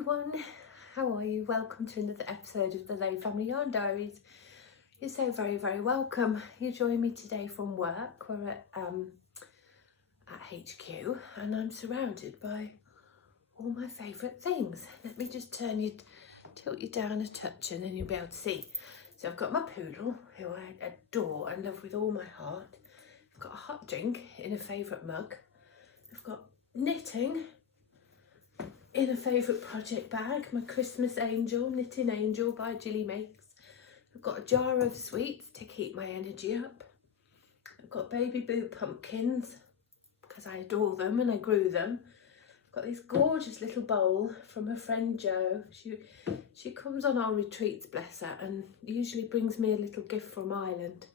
everyone, how are you? Welcome to another episode of the Layfamilyyarn Diaries. You're so very welcome. You join me today from work. We're at HQ and I'm surrounded by all my favourite things. Let me just tilt you down a touch and then you'll be able to see. So I've got my poodle, who I adore and love with all my heart. I've got a hot drink in a favourite mug. I've got knitting in a favourite project bag, my Christmas angel, Knitting Angel by Jilly Makes. I've got a jar of sweets to keep my energy up. I've got baby boo pumpkins because I adore them and I grew them. I've got this gorgeous little bowl from a friend Jo. She comes on our retreats, bless her, and usually brings me a little gift from Ireland.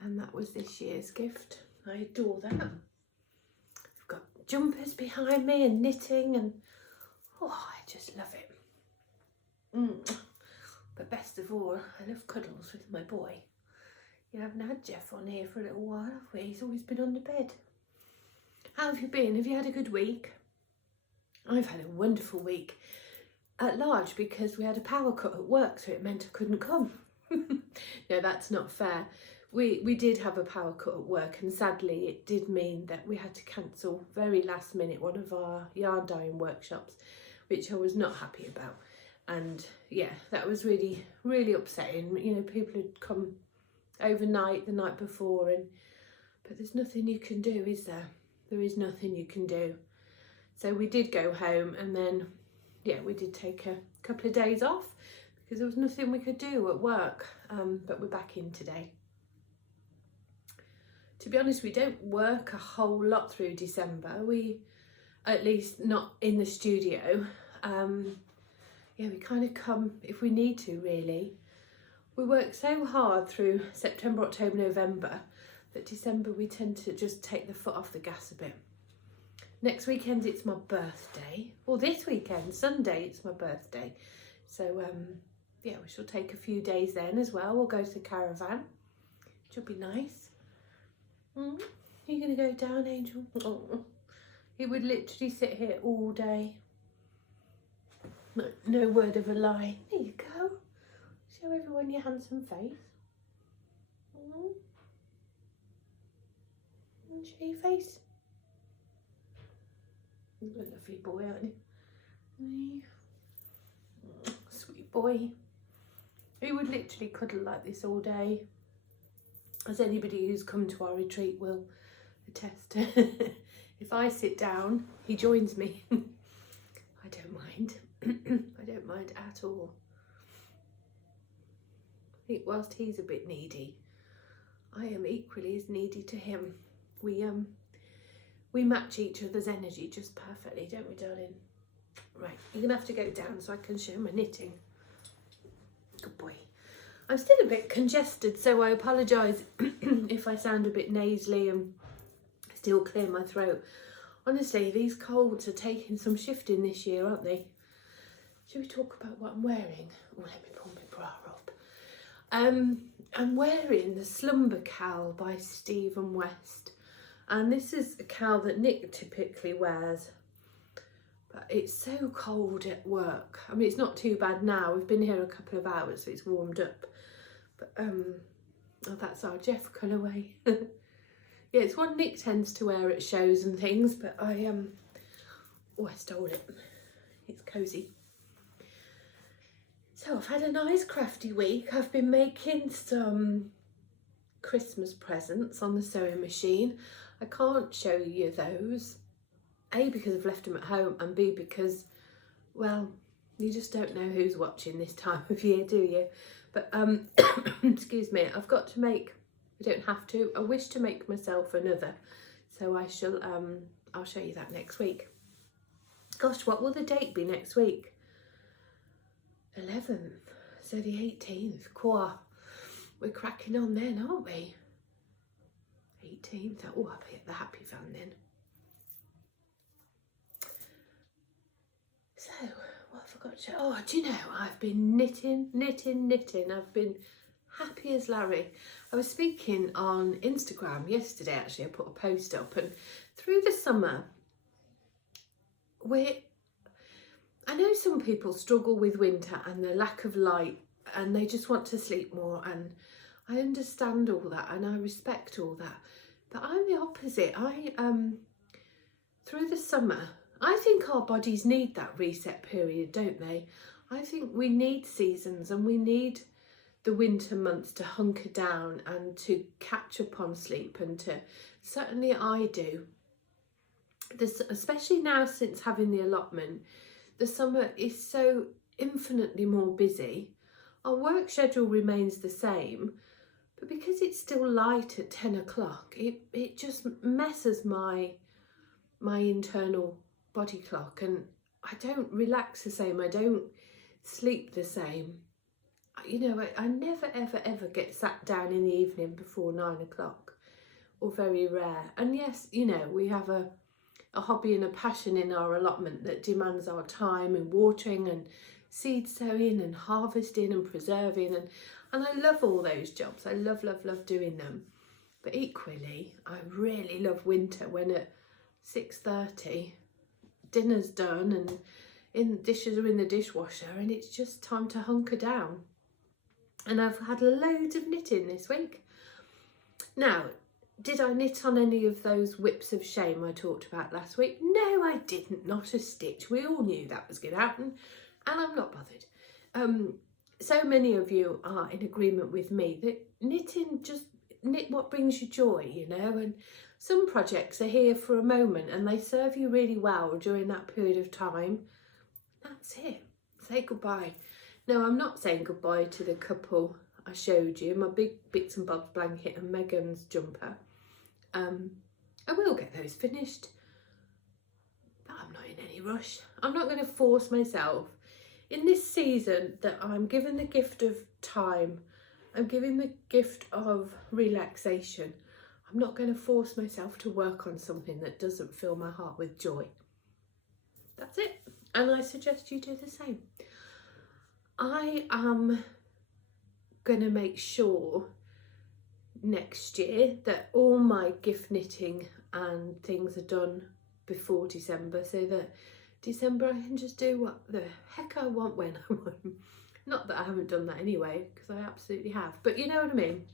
And that was this year's gift. I adore that. I've got jumpers behind me and knitting and oh, I just love it. But best of all, I love cuddles with my boy. You haven't had Jeff on here for a little while, have we? He's always been on the bed. How have you been? Have you had a good week? I've had a wonderful week at large because we had a power cut at work, so it meant I couldn't come. No, that's not fair. We did have a power cut at work, and sadly it did mean that we had to cancel very last minute one of our yarn dyeing workshops, which I was not happy about. And yeah, that was really upsetting. You know, people had come overnight the night before, but there's nothing you can do, is there? There is nothing you can do. So we did go home, and then yeah, we did take a couple of days off because there was nothing we could do at work. But we're back in today. To be honest, we don't work a whole lot through December. We, at least not in the studio. Yeah, we kind of come if we need to, really. We work so hard through September, October, November that December we tend to just take the foot off the gas a bit. Next weekend it's my birthday. Or this weekend, Sunday, it's my birthday. So yeah, we shall take a few days then as well. We'll go to the caravan, which will be nice. You're going to go down, Angel? Oh, he would literally sit here all day. No word of a lie. There you go. Show everyone your handsome face. And show your face. You're a lovely boy, aren't you? Sweet boy. He would literally cuddle like this all day, as anybody who's come to our retreat will attest. If I sit down, he joins me. I don't mind. I don't mind at all. I think whilst he's a bit needy, I am equally as needy to him. We match each other's energy just perfectly, don't we, darling? Right, you're gonna have to go down so I can show my knitting. Good boy. I'm still a bit congested, so I apologise if I sound a bit nasally and still clear my throat. Honestly, these colds are taking some shifting this year, aren't they? Should we talk about what I'm wearing? Oh, let me pull my bra up. I'm wearing the Slumber Cowl by Stephen West. And this is a cowl that Nick typically wears. But it's so cold at work. I mean, it's not too bad now. We've been here a couple of hours, so it's warmed up. But oh, that's our Jeff colourway. Yeah, it's one Nick tends to wear at shows and things, but I stole it. It's cosy. So I've had a nice crafty week. I've been making some Christmas presents on the sewing machine. I can't show you those. A, because I've left them at home, and B, because, well, you just don't know who's watching this time of year, do you? But, excuse me, I've got to make, I don't have to, I wish to make myself another. So I shall, I'll show you that next week. Gosh, what will the date be next week? 11th, so the 18th, we're cracking on then, aren't we? 18th, oh, I'll be at the happy van then. So, what have I got to show? Oh, do you know, I've been knitting. I've been happy as Larry. I was speaking on Instagram yesterday, actually. I put a post up, and through the summer, I know some people struggle with winter and the lack of light and they just want to sleep more, and I understand all that and I respect all that, but I'm the opposite. Through the summer, I think our bodies need that reset period, don't they? I think we need seasons and we need the winter months to hunker down and to catch up on sleep, and to, certainly I do. This, especially now since having the allotment, the summer is so infinitely more busy. Our work schedule remains the same, but because it's still light at 10 o'clock, it just messes my internal body clock, and I don't relax the same, I don't sleep the same. You know, I never ever get sat down in the evening before 9 o'clock, or very rare. And yes, you know, we have a hobby and a passion in our allotment that demands our time in watering and seed sowing and harvesting and preserving, and I love all those jobs. I love doing them. But equally, I really love winter, when at 6:30 dinner's done and dishes are in the dishwasher and it's just time to hunker down. And I've had loads of knitting this week. Now, did I knit on any of those whips of shame I talked about last week? No, I didn't, not a stitch. We all knew that was going to happen, and I'm not bothered. So many of you are in agreement with me that knitting, just knit what brings you joy, you know, and some projects are here for a moment and they serve you really well during that period of time. That's it. Say goodbye. No, I'm not saying goodbye to the couple I showed you, my big bits and bobs blanket and Megan's jumper. I will get those finished, but I'm not in any rush. I'm not going to force myself. In this season that I'm given the gift of time, I'm given the gift of relaxation, I'm not going to force myself to work on something that doesn't fill my heart with joy. That's it. And I suggest you do the same. I am going to make sure next year that all my gift knitting and things are done before December, so that December I can just do what the heck I want when I want. Not that I haven't done that anyway, because I absolutely have, but you know what I mean.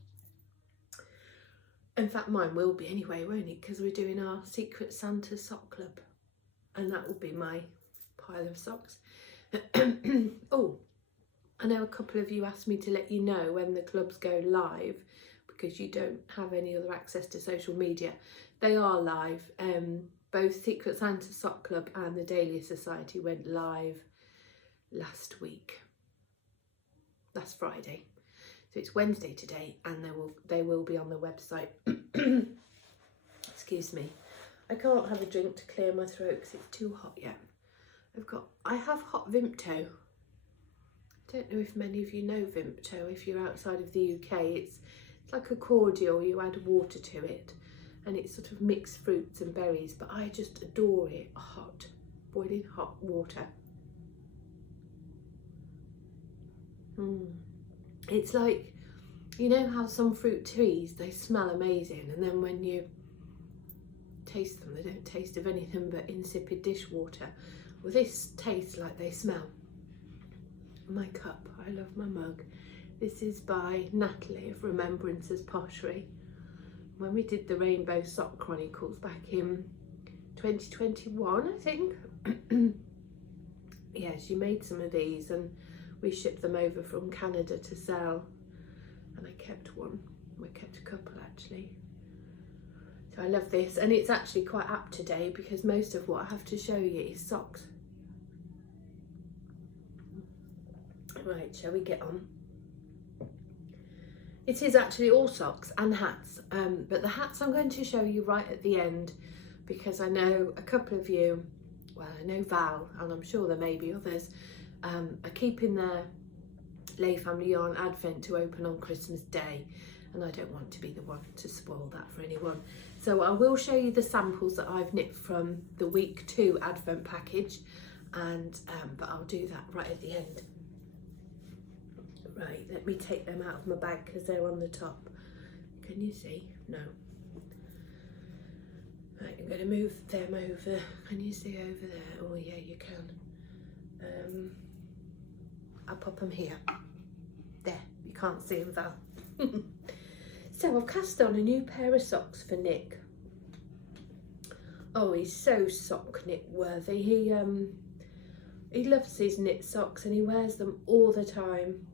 In fact, mine will be anyway, won't it? Because we're doing our Secret Santa sock club, and that will be my pile of socks. Oh, I know a couple of you asked me to let you know when the clubs go live, because you don't have any other access to social media. They are live. Both Secret Santa Sock Club and the Dahlia Society went live last week, last Friday. So it's Wednesday today, and they will be on the website. Excuse me. I can't have a drink to clear my throat because it's too hot yet. I have hot Vimto. I don't know if many of you know Vimto. If you're outside of the UK, it's like a cordial. You add water to it, and it's sort of mixed fruits and berries, but I just adore it. Hot, boiling hot water. It's like, you know how some fruit trees, they smell amazing, and then when you taste them, they don't taste of anything but insipid dishwater. Well, this tastes like they smell. My cup, I love my mug. This is by Natalie of Remembrance's Pottery. When we did the Rainbow Sock Chronicles back in 2021, I think. Yeah, she made some of these and we shipped them over from Canada to sell. And I kept one. We kept a couple actually. So I love this, and it's actually quite apt today because most of what I have to show you is socks. Right, shall we get on? It is actually all socks and hats, but the hats I'm going to show you right at the end, because I know a couple of you, well, I know Val, and I'm sure there may be others, are keeping their Layfamilyyarn Advent to open on Christmas Day, and I don't want to be the one to spoil that for anyone. So I will show you the samples that I've knit from the week 2 Advent package, and but I'll do that right at the end. Right, let me take them out of my bag because they're on the top. Can you see? No. Right, I'm going to move them over. Can you see over there? Oh yeah, you can. I'll pop them here. There, you can't see them, Val. So I've cast on a new pair of socks for Nick. Oh, he's so sock knit worthy. He loves his knit socks and he wears them all the time.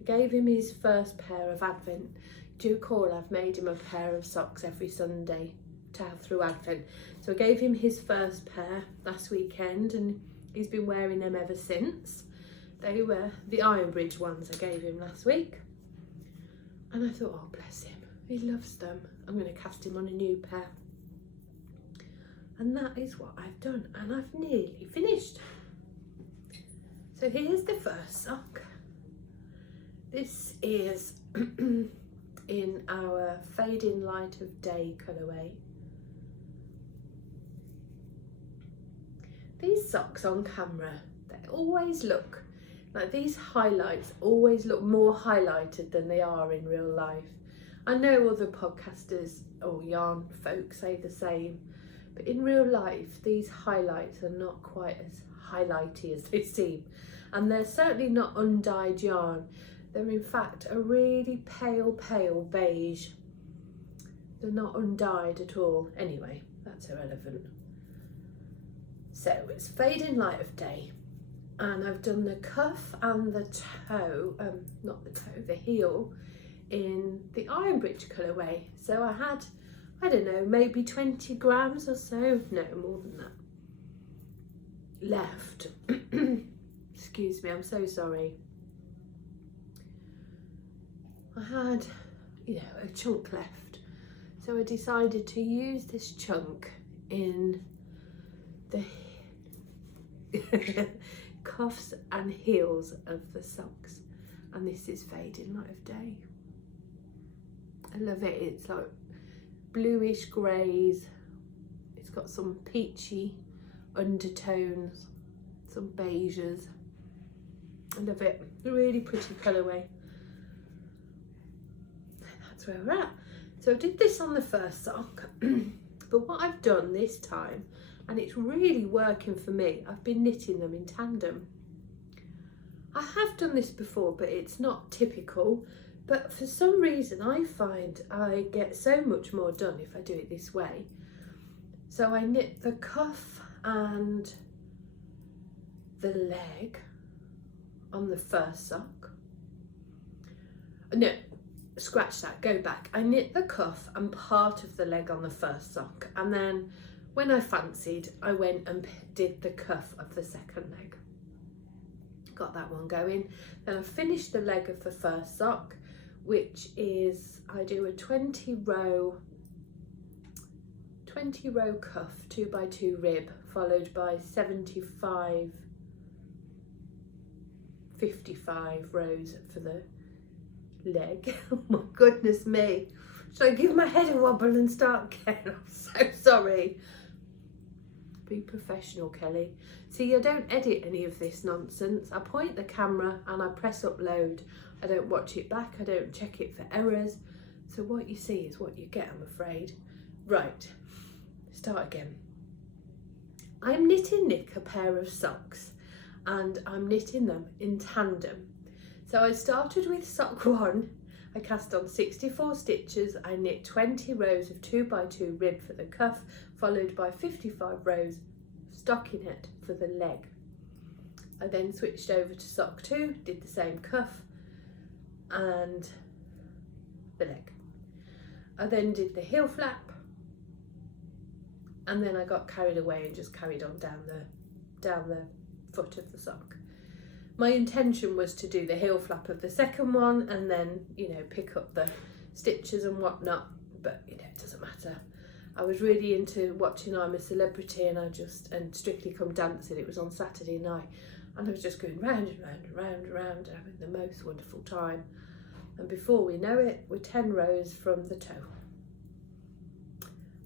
I gave him his first pair of Advent. Do you recall I've made him a pair of socks every Sunday to have through Advent? So I gave him his first pair last weekend and he's been wearing them ever since. They were the Ironbridge ones I gave him last week. And I thought, oh bless him, he loves them. I'm going to cast him on a new pair. And that is what I've done, and I've nearly finished. So here's the first sock. This is in our Fading Light of Day colourway. These socks on camera, they always look like these highlights always look more highlighted than they are in real life. I know other podcasters or yarn folk say the same, but in real life these highlights are not quite as highlighty as they seem, and they're certainly not undyed yarn. They're in fact a really pale beige. They're not undyed at all. Anyway, that's irrelevant. So it's Fading Light of Day, and I've done the cuff and the toe, not the toe, the heel, in the Ironbridge colourway. So I had, I don't know, maybe 20 grams or so, no more than that, left. Excuse me, I'm so sorry. I had, you know, a chunk left. So I decided to use this chunk in the cuffs and heels of the socks. And this is Fading Light of Day. I love it. It's like bluish greys. It's got some peachy undertones, some beiges. I love it. A really pretty colourway. That's where we're at. So I did this on the first sock, but what I've done this time, and it's really working for me, I've been knitting them in tandem. I have done this before, but it's not typical. But for some reason, I find I get so much more done if I do it this way. So I knit the cuff and the leg on the first sock. No, scratch that, go back. I knit the cuff and part of the leg on the first sock. And then when I fancied, I went and did the cuff of the second leg. Got that one going. Then I finished the leg of the first sock, which is, I do a 20 row cuff, 2x2 rib, followed by 55 rows for the leg. Oh my goodness me. Should I give my head a wobble and start again? I'm so sorry. Be professional, Kelly. See, I don't edit any of this nonsense. I point the camera and I press upload. I don't watch it back. I don't check it for errors. So what you see is what you get, I'm afraid. Right, start again. I'm knitting Nick a pair of socks and I'm knitting them in tandem. So I started with sock 1. I cast on 64 stitches. I knit 20 rows of 2x2 rib for the cuff, followed by 55 rows of stockinette for the leg. I then switched over to sock 2, did the same cuff and the leg. I then did the heel flap, and then I got carried away and just carried on down the foot of the sock. My intention was to do the heel flap of the second one and then, you know, pick up the stitches and whatnot, but you know, it doesn't matter. I was really into watching I'm a Celebrity and Strictly Come Dancing. It was on Saturday night and I was just going round and round and round and round, having the most wonderful time. And before we know it, we're 10 rows from the toe.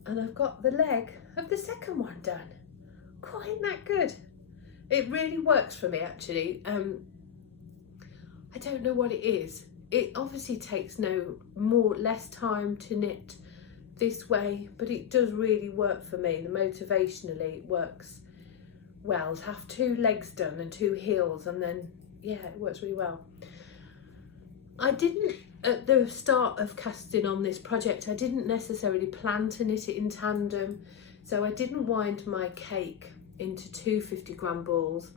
And I've got the leg of the second one done. Quite that good. It really works for me, actually. I don't know what it is. It obviously takes less time to knit this way, but it does really work for me. Motivationally, it works well to have 2 legs done and 2 heels, and then yeah, it works really well. I didn't, at the start of casting on this project, I didn't necessarily plan to knit it in tandem, so I didn't wind my cake into 2 50-gram balls,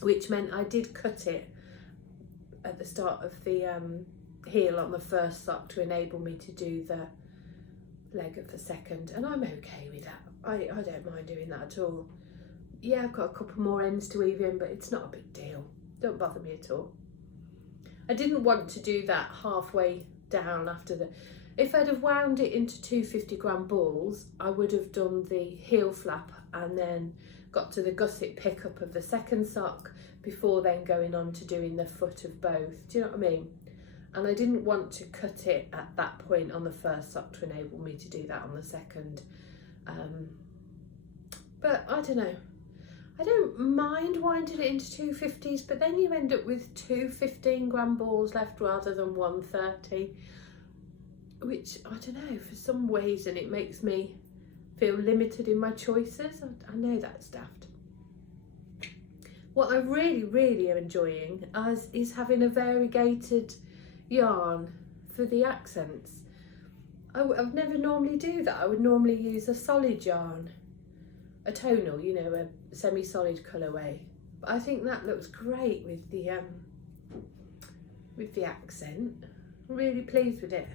which meant I did cut it at the start of the heel on the first sock to enable me to do the leg of the second, and I'm okay with that. I don't mind doing that at all. Yeah, I've got a couple more ends to weave in, but it's not a big deal. Don't bother me at all. I didn't want to do that halfway down after the... If I'd have wound it into 2 50-gram balls, I would have done the heel flap and then got to the gusset pickup of the second sock before then going on to doing the foot of both. Do you know what I mean? And I didn't want to cut it at that point on the first sock to enable me to do that on the second. But I don't know. I don't mind winding it into 2 50s, but then you end up with 2 15-gram balls left rather than 1 30, which, I don't know, for some reason it makes me feel limited in my choices. I know that's daft. What I really am enjoying is having a variegated yarn for the accents. I would never normally do that. I would normally use a solid yarn, a tonal, you know, a semi-solid colourway. But I think that looks great with the accent. I'm really pleased with it.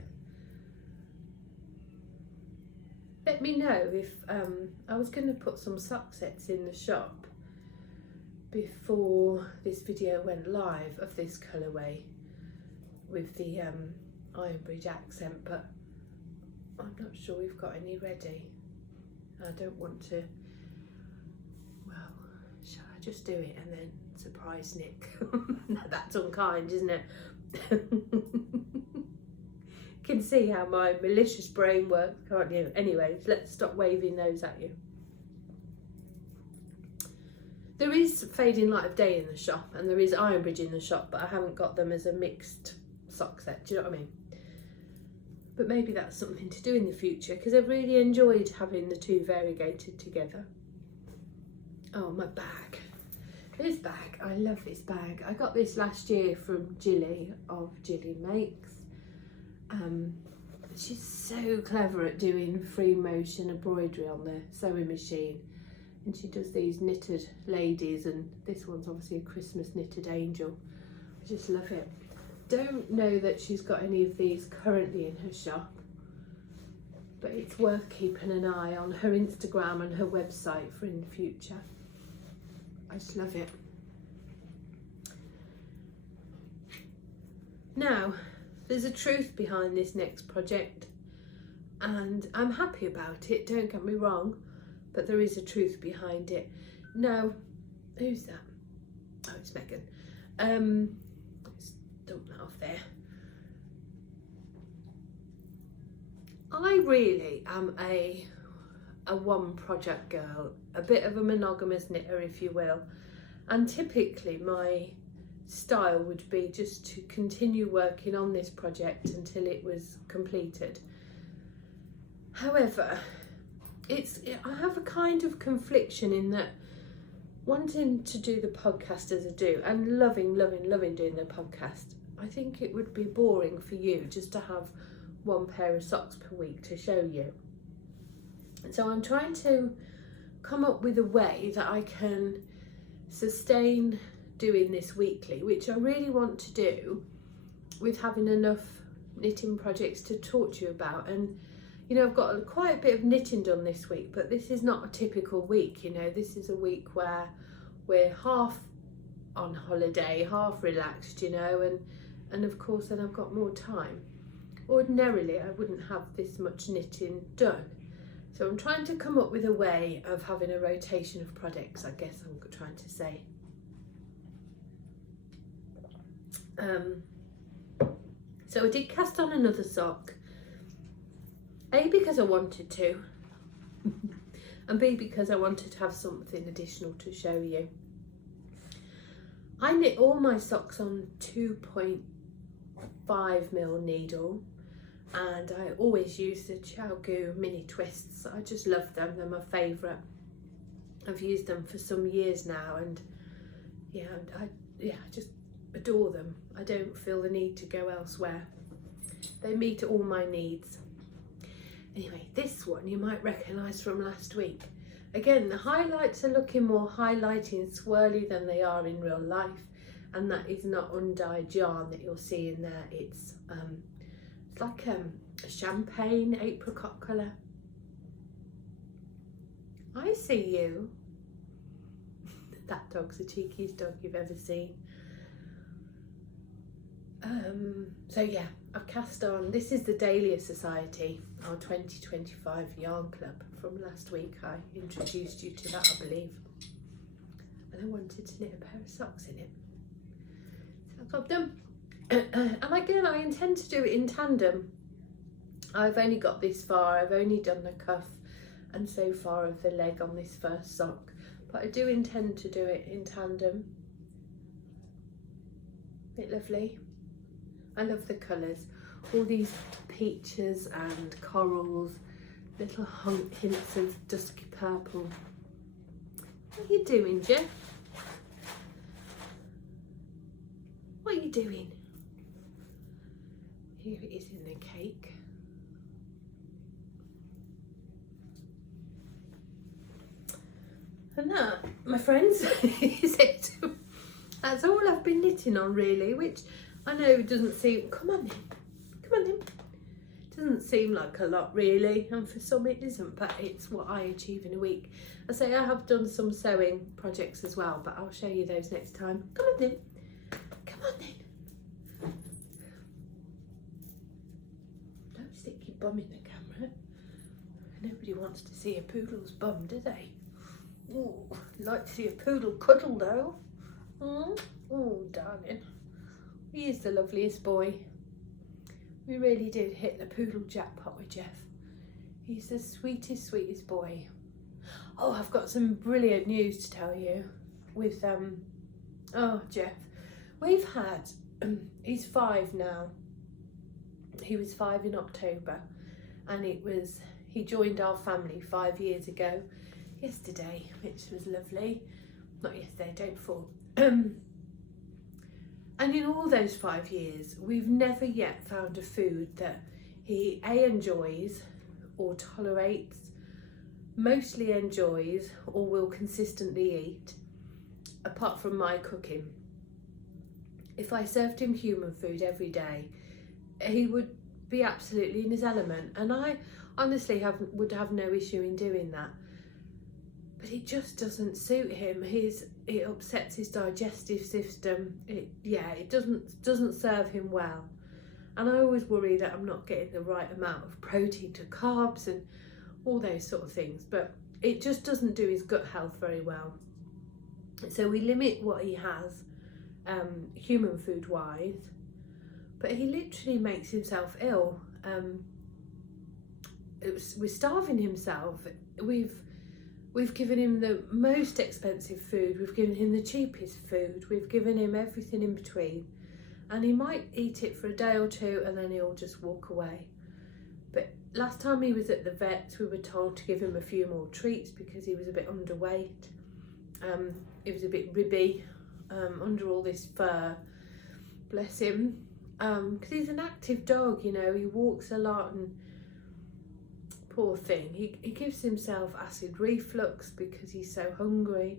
Let me know if I was going to put some sock sets in the shop before this video went live of this colourway with the Iron Bridge accent, but I'm not sure we've got any ready. I don't want to, well, shall I just do it and then surprise Nick? No, that's unkind, isn't it? Can see how my malicious brain works, can't you? Anyways, let's stop waving those at you. There is Fading Light of Day in the shop and there is Iron Bridge in the shop, but I haven't got them as a mixed sock set, do you know what I mean? But maybe that's something to do in the future, because I've really enjoyed having the 2 variegated together. Oh, my bag. This bag, I love this bag. I got this last year from Jilly of Jilly Makes. She's so clever at doing free motion embroidery on the sewing machine, and she does these knitted ladies, and this one's obviously a Christmas knitted angel. I just love it. Don't know that she's got any of these currently in her shop, but it's worth keeping an eye on her Instagram and her website for in the future. I just love it. Now, there's a truth behind this next project, and I'm happy about it, don't get me wrong, but there is a truth behind it. Now, who's that? Oh, it's Megan. Let's dump that off there. I really am a one project girl, a bit of a monogamous knitter, if you will, and typically my style would be just to continue working on this project until it was completed. However, I have a kind of confliction in that wanting to do the podcast as I do and loving doing the podcast, I think it would be boring for you just to have one pair of socks per week to show you. And so I'm trying to come up with a way that I can sustain doing this weekly, which I really want to do with having enough knitting projects to talk to you about. And you know, I've got quite a bit of knitting done this week, but this is not a typical week. You know, this is a week where we're half on holiday, half relaxed, you know, and of course then I've got more time. Ordinarily I wouldn't have this much knitting done, so I'm trying to come up with a way of having a rotation of projects, I guess I'm trying to say. So I did cast on another sock, A, because I wanted to, and B, because I wanted to have something additional to show you. I knit all my socks on 2.5mm needle, and I always use the Chow Gu mini twists. I just love them, they're my favourite. I've used them for some years now, and yeah, I just adore them. I don't feel the need to go elsewhere. They meet all my needs. Anyway, this one you might recognise from last week. Again, the highlights are looking more highlighty and swirly than they are in real life, and that is not undyed yarn that you're seeing there. It's like a champagne apricot colour. I see you. That dog's the cheekiest dog you've ever seen. So yeah, I've cast on, this is the Dahlia Society, our 2025 yarn club from last week. I introduced you to that, I believe. And I wanted to knit a pair of socks in it. So I've got them. And again, I intend to do it in tandem. I've only got this far. I've only done the cuff and so far of the leg on this first sock. But I do intend to do it in tandem. Isn't it lovely? I love the colours. All these peaches and corals, little hints of dusky purple. What are you doing, Jeff? What are you doing? Here it is in the cake. And that, my friends, is it. That's all I've been knitting on, really, which I know doesn't seem, come on in. Doesn't seem like a lot, really, and for some it isn't, but it's what I achieve in a week. I say I have done some sewing projects as well, but I'll show you those next time. Come on in. Don't stick your bum in the camera. Nobody wants to see a poodle's bum, do they? Ooh, like to see a poodle cuddle though. Oh, darling. He is the loveliest boy. We really did hit the poodle jackpot with Jeff. He's the sweetest boy. Oh, I've got some brilliant news to tell you with Jeff. We've had he's 5 now. He was 5 in October, and he joined our family 5 years ago yesterday, which was lovely. Not yesterday, day before. And in all those 5 years, we've never yet found a food that he enjoys or tolerates, mostly enjoys or will consistently eat, apart from my cooking. If I served him human food every day, he would be absolutely in his element, and I honestly would have no issue in doing that. But it just doesn't suit him. It upsets his digestive system. It doesn't serve him well. And I always worry that I'm not getting the right amount of protein to carbs and all those sort of things. But it just doesn't do his gut health very well. So we limit what he has, human food wise. But he literally makes himself ill. We're starving himself. We've given him the most expensive food, we've given him the cheapest food, we've given him everything in between, and he might eat it for a day or two and then he'll just walk away. But last time he was at the vet, we were told to give him a few more treats because he was a bit underweight. He was a bit ribby under all this fur, bless him, because he's an active dog, you know, he walks a lot, and poor thing, he gives himself acid reflux because he's so hungry.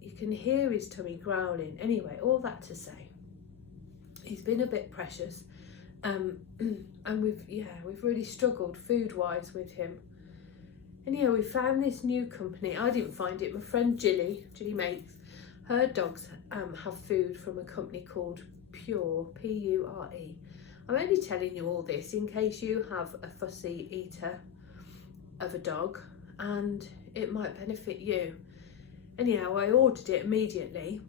You can hear his tummy growling. Anyway, all that to say, he's been a bit precious, and we've really struggled food wise with him. Anyhow, we found this new company. I didn't find it. My friend Jilly makes her dogs have food from a company called Pure, Pure. I'm only telling you all this in case you have a fussy eater of a dog and it might benefit you. Anyhow, I ordered it immediately,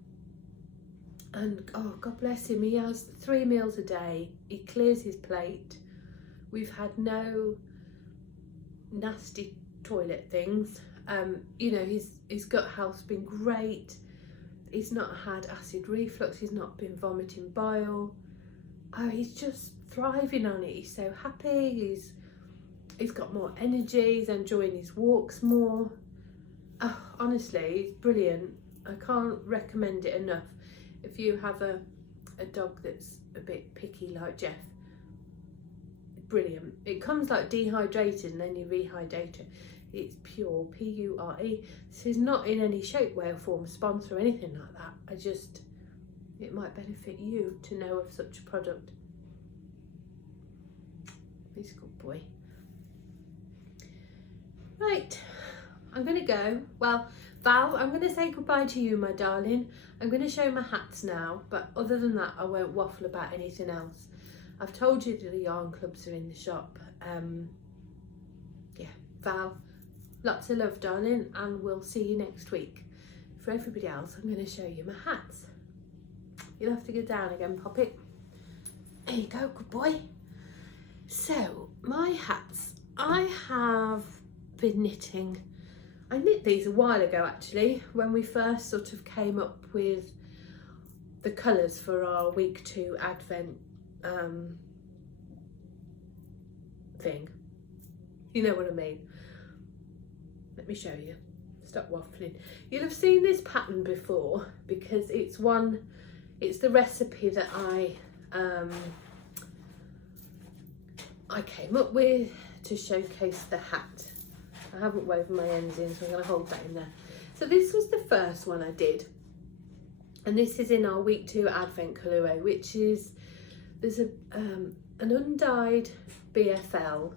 and oh, God bless him, he has 3 meals a day, he clears his plate, we've had no nasty toilet things, you know, his gut health's been great, he's not had acid reflux, he's not been vomiting bile, oh, he's just thriving on it, he's so happy, he's got more energy, he's enjoying his walks more. Oh, honestly, it's brilliant. I can't recommend it enough. If you have a dog that's a bit picky like Jeff, brilliant. It comes like dehydrated and then you rehydrate it. It's pure, P-U-R-E. This is not in any shape, way or form sponsor or anything like that. It might benefit you to know of such a product. He's a good boy. Right, I'm gonna go. Well, Val, I'm gonna say goodbye to you, my darling. I'm gonna show my hats now, but other than that, I won't waffle about anything else. I've told you that the yarn clubs are in the shop. Yeah, Val, lots of love, darling, and we'll see you next week. For everybody else, I'm going to show you my hats. You'll have to go down again, Poppy. There you go, good boy. So, my hats, I have been knitting. I knit these a while ago, actually, when we first sort of came up with the colours for our week 2 Advent thing. You know what I mean. Let me show you. Stop waffling. You'll have seen this pattern before because it's the recipe that I came up with to showcase the hat. I haven't woven my ends in, so I'm going to hold that in there. So this was the first one I did, and this is in our week 2 Advent colorway, which is, there's an undyed BFL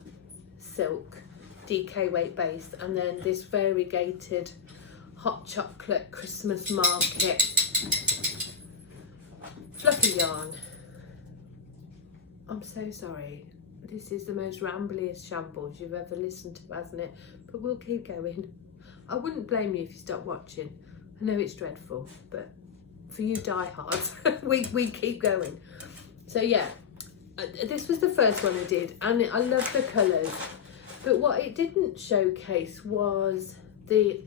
silk DK weight base, and then this variegated hot chocolate Christmas market fluffy yarn. I'm so sorry. This is the most rambliest shambles you've ever listened to, hasn't it? But we'll keep going. I wouldn't blame you if you stopped watching. I know it's dreadful, but for you diehards, we keep going. So yeah, this was the first one I did, and I love the colours. But what it didn't showcase was the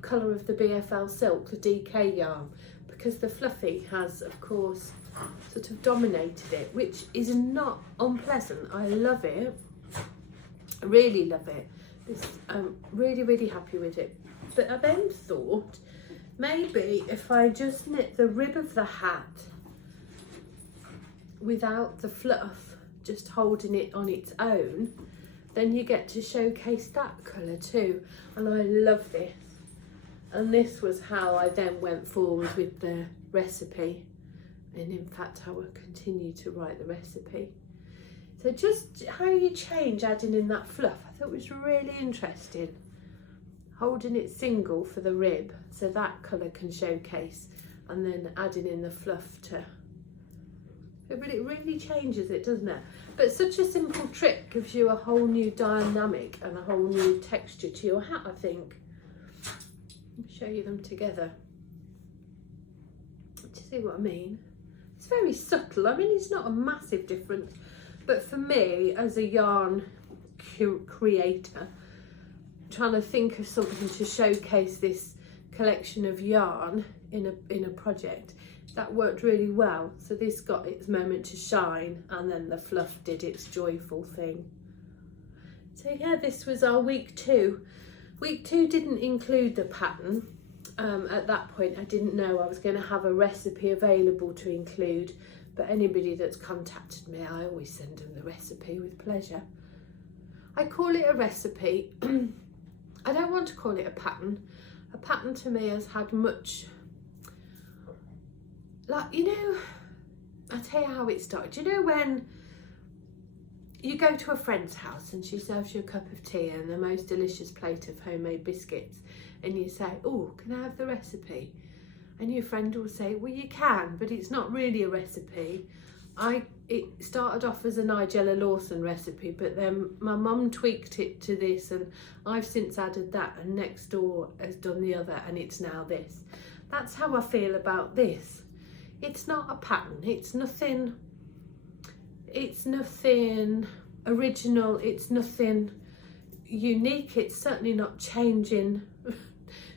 colour of the BFL silk, the DK yarn, because the fluffy has, of course, sort of dominated it, which is not unpleasant. I love it. I really love it. I'm really, really happy with it. But I then thought, maybe if I just knit the rib of the hat without the fluff, just holding it on its own, then you get to showcase that colour too. And I love this. And this was how I then went forward with the recipe. And in fact, I will continue to write the recipe. So just how you change adding in that fluff, I thought was really interesting. Holding it single for the rib, so that colour can showcase, and then adding in the fluff to, but it really changes it, doesn't it? But such a simple trick gives you a whole new dynamic and a whole new texture to your hat, I think. Let me show you them together. Do you see what I mean? It's very subtle. I mean, it's not a massive difference, but for me, as a yarn creator, trying to think of something to showcase this collection of yarn in a project, that worked really well. So this got its moment to shine, and then the fluff did its joyful thing. So yeah, this was our week 2. Week 2 didn't include the pattern. At that point, I didn't know I was going to have a recipe available to include, but anybody that's contacted me, I always send them the recipe with pleasure. I call it a recipe. I don't want to call it a pattern. A pattern to me has had much, like, you know, I'll tell you how it started. You know when you go to a friend's house and she serves you a cup of tea and the most delicious plate of homemade biscuits, and you say, oh, can I have the recipe? And your friend will say, well, you can, but it's not really a recipe. It started off as a Nigella Lawson recipe, but then my mum tweaked it to this, and I've since added that, and next door has done the other, and it's now this. That's how I feel about this. It's not a pattern. It's nothing original. It's nothing unique. It's certainly not changing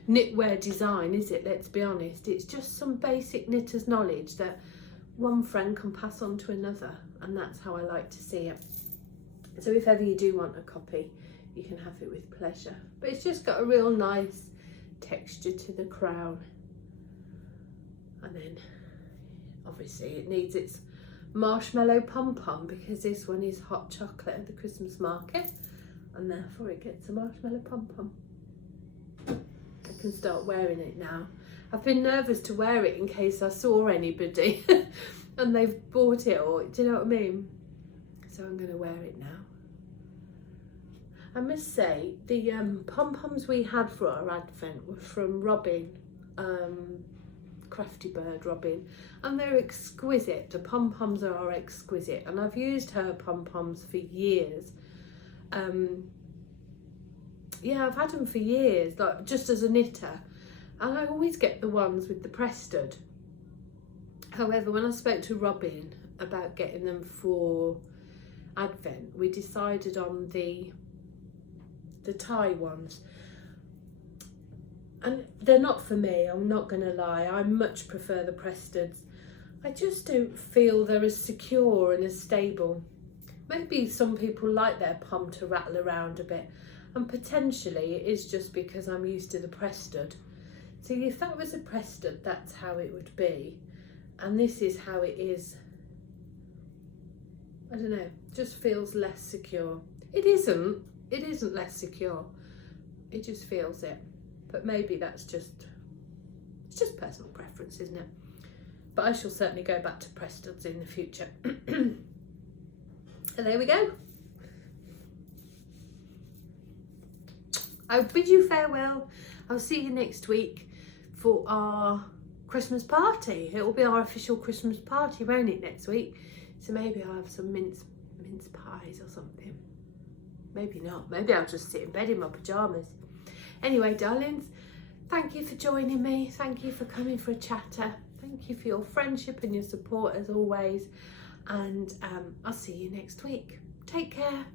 knitwear design, is it? Let's be honest. It's just some basic knitter's knowledge that one friend can pass on to another, and that's how I like to see it. So if ever you do want a copy, you can have it with pleasure. But it's just got a real nice texture to the crown. And then obviously it needs its marshmallow pom-pom, because this one is hot chocolate at the Christmas market, and therefore it gets a marshmallow pom-pom. I can start wearing it now. I've been nervous to wear it in case I saw anybody and they've bought it, or do you know what I mean? So I'm going to wear it now. I must say, the pom-poms we had for our Advent were from Robin, Crafty Bird Robin, and they're exquisite. The pom-poms are exquisite, and I've used her pom-poms for years. Yeah, I've had them for years, like just as a knitter, and I always get the ones with the press stud. However, when I spoke to Robin about getting them for Advent, we decided on the tie ones, and they're not for me, I'm not gonna lie. I much prefer the press studs. I just don't feel they're as secure and as stable. Maybe some people like their pom to rattle around a bit, and potentially it is just because I'm used to the press stud. See, if that was a press stud, that's how it would be, and this is how it is. I don't know, just feels less secure. It isn't less secure, it just feels it. But maybe that's just, it's just personal preference, isn't it? But I shall certainly go back to press studs in the future. And there we go. I'll bid you farewell. I'll see you next week for our Christmas party. It will be our official Christmas party, won't it, next week? So maybe I'll have some mince pies or something. Maybe not. Maybe I'll just sit in bed in my pyjamas. Anyway, darlings, thank you for joining me. Thank you for coming for a chatter. Thank you for your friendship and your support as always. And I'll see you next week. Take care.